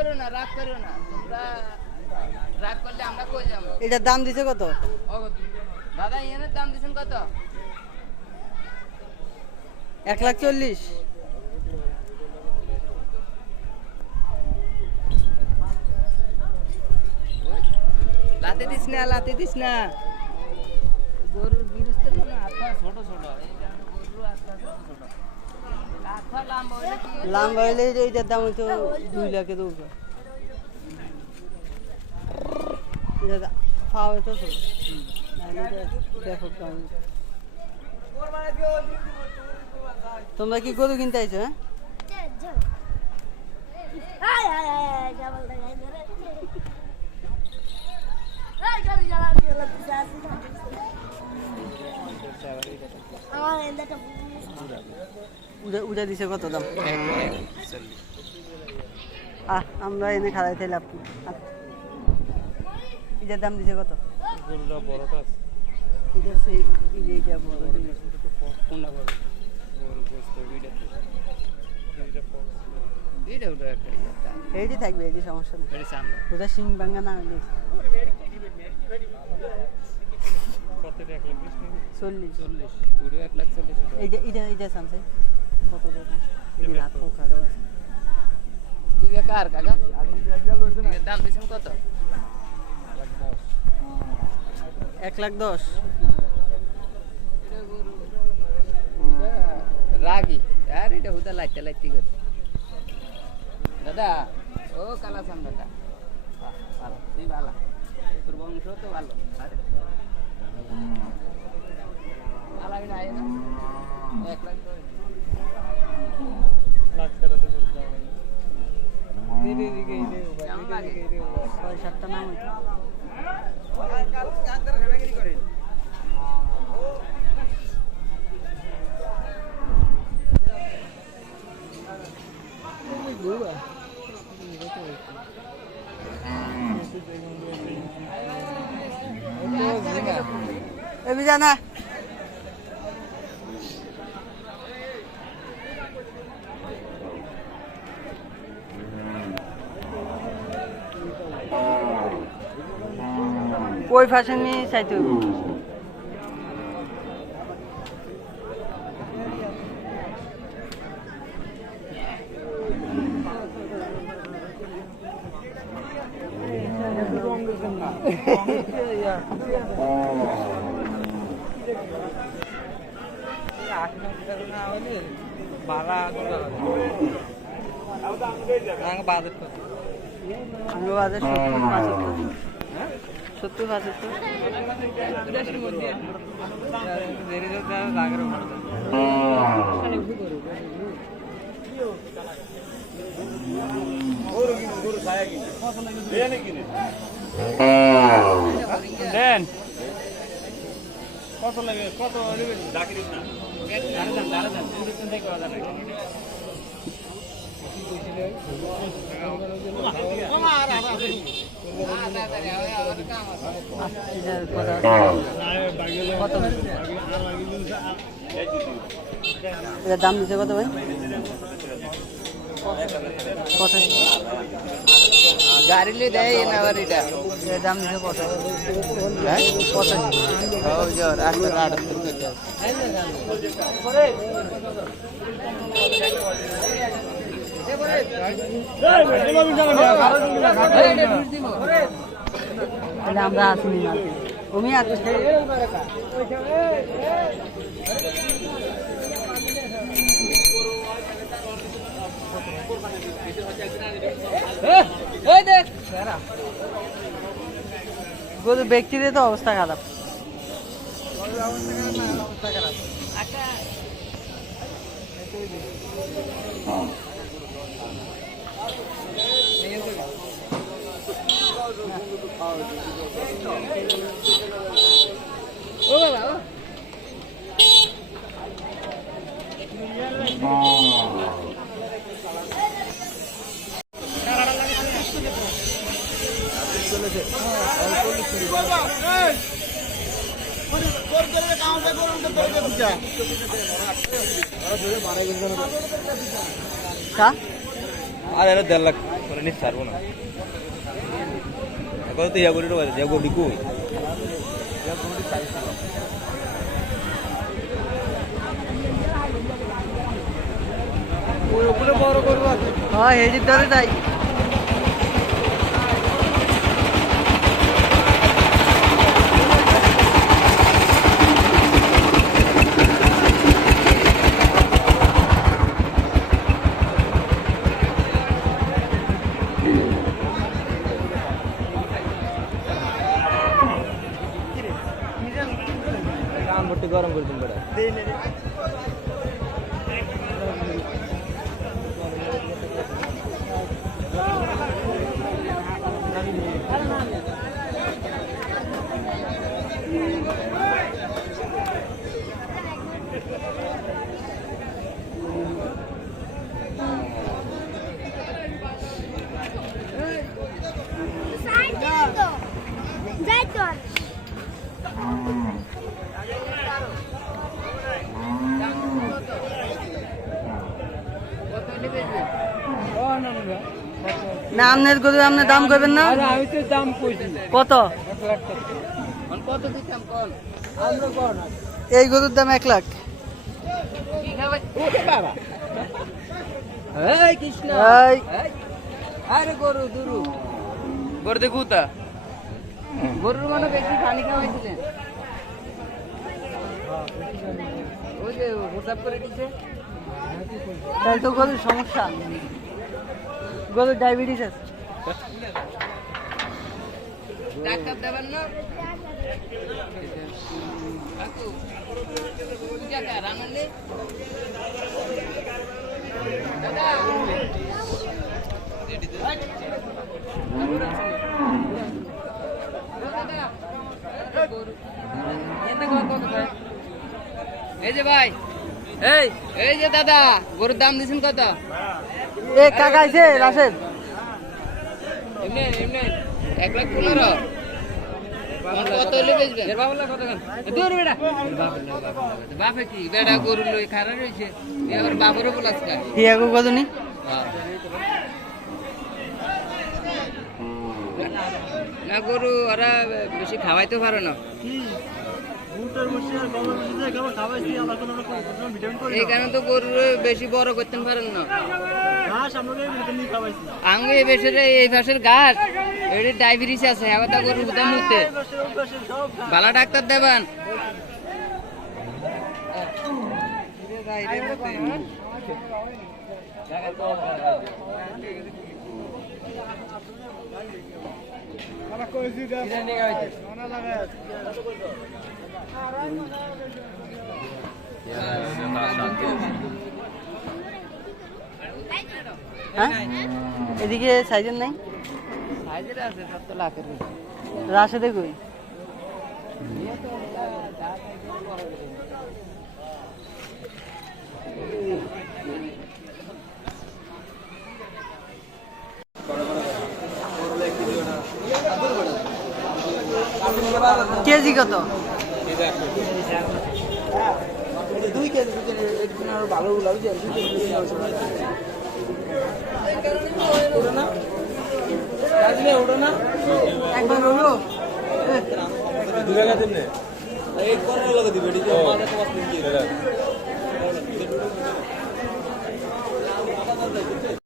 করো না, রাগ করো না। তোমরা রাগ করলে আমরা কই যাবো? এটার দাম দিছে কত? দাদা এর দাম দিছেন কত? 1,40,000। লাতে দিস না, লাতে দিস না। গরুর গিরিস্তের কোনো আঠা ছোট ছোট, এই কারণে গরুর আঠা ছোট ছোট। আঠা লম্বা হইলে কি হয়? লম্বা হইলে এইটার দাম হইতো 2 লাখের উপরে। এটা পাওয়া তো ছোট। দেখো দাম। তোমরা কি গরু কিনতে আইছো? হ্যাঁ, উড়া দিছে কত দাম? আমরা এনে খাড়াই থাইলে আপনি এটার দাম দিছে কত? গরুটা বড়টা আছে। এটা সেই এইটা বড় কোনটা বড়? গরু গোস্ত এইটা এটা ওটা একটা ইয়েটা। এইটি থাকবে, এইটি সমস্যা নেই। এটা সামনে। ওটা সিং ভাঙা না হলে কতটা 1,20,000 নাকি? 40। 40 পুরো 1,40,000। এইটা সামছে কত টাকা? এই রাত খাড়ো আছে। ঠিক আছে কার কাকা? এর দাম দিছেন কত? 1,10,000। এটা গরু। এটা রাগি। আর এটা হুদা লাইতে লাইতে করে। দাদা, ও কালাসাম দাদা। বাহ, ভালো, তুই ভালো। তোর বংশ তো ভালো। আরে আলাই না আয় না। 1 লাখ করে। লাখ টাকাতে গরু দাম হয়। কেমন লাগে? 6-7টা নাম হইতো। এবি জানা কই ফাশনি চাইতে হইব। আমি বাজার 70-75। দেন কত লাগে? কত ডাকিরিস না? এটার দাম দিচ্ছে কত ভাই? 85। গাড়ি লিয়ে দেয় না আবার এটা। এটার দাম দিচ্ছে কত? হ্যাঁ 85। ও জোর 78 করতে। তাহলে আমরা আসিনি না তুমি আসছো গরু ব্যক্তিদের তো অবস্থা খারাপ। ও বাবা আর এরা 1.5 লাখ করে নিতে পারবো না কত তো ইয়া করে দেবো ইয়া গরু কই ওগুলো বড় করবো হ্যাঁ হেডির ধরে যাই কাম করতে গরম করে দিন বড় যাই তো কত হলে বেচবেন? না আপনার গরু আপনার দাম করবেন না আমি তো দাম কইছি কত 1 লাখ টাকা কোন কত দিতাম কোন? এই গরুর দাম 1 লাখ কি খাবে? ওরে বাবা এই কৃষ্ণ এই এই, আরে গরু দুরু গরু দেখু তা গরুর মানে বেশি পানি খাওয়াইছিলেন ওই যে হিসাব করে দিচ্ছে তাই তো গরুর সমস্যা গরুর ডায়াবেটিস আছে ডাক্তার দেবেন না কাকু পূজা কার আনন্দে দাদা এই যে ভাই এই এই যে দাদা গরুর দাম দিছেন কত এ কাকা আইছে রাশেদ এমনি এমনি 1,15,000 কত হলে বেচবেন দূর বেটা বাপে কি বেটা গরু লই খারাপ রয়েছে এবার বাপেরও বলাস খায় হিয়াগো কত নি না গরু ওরা বেশি খাওয়াইতে পারে না এই কারণে তো গরু বেশি বড় করতে পারেন না আঙ্গু এই বেশের এই ভাষের ঘাস এটি ডায়াবেটিস আছে আবার তা গরু কোথাও মুখতে ভালো ডাক্তার দেবেন হ্যাঁ এদিকে সাইজের নাই সাইজের আছে 7 লাখের রাশেদে কই কেজি কত 2 কেজি একদিন আরো ভালো লাগছে ওটা না কাজলে ওটা না একবার হলো 2 টাকা দিন না এই কোন লাগে দিবে এটি মানে তোমার কি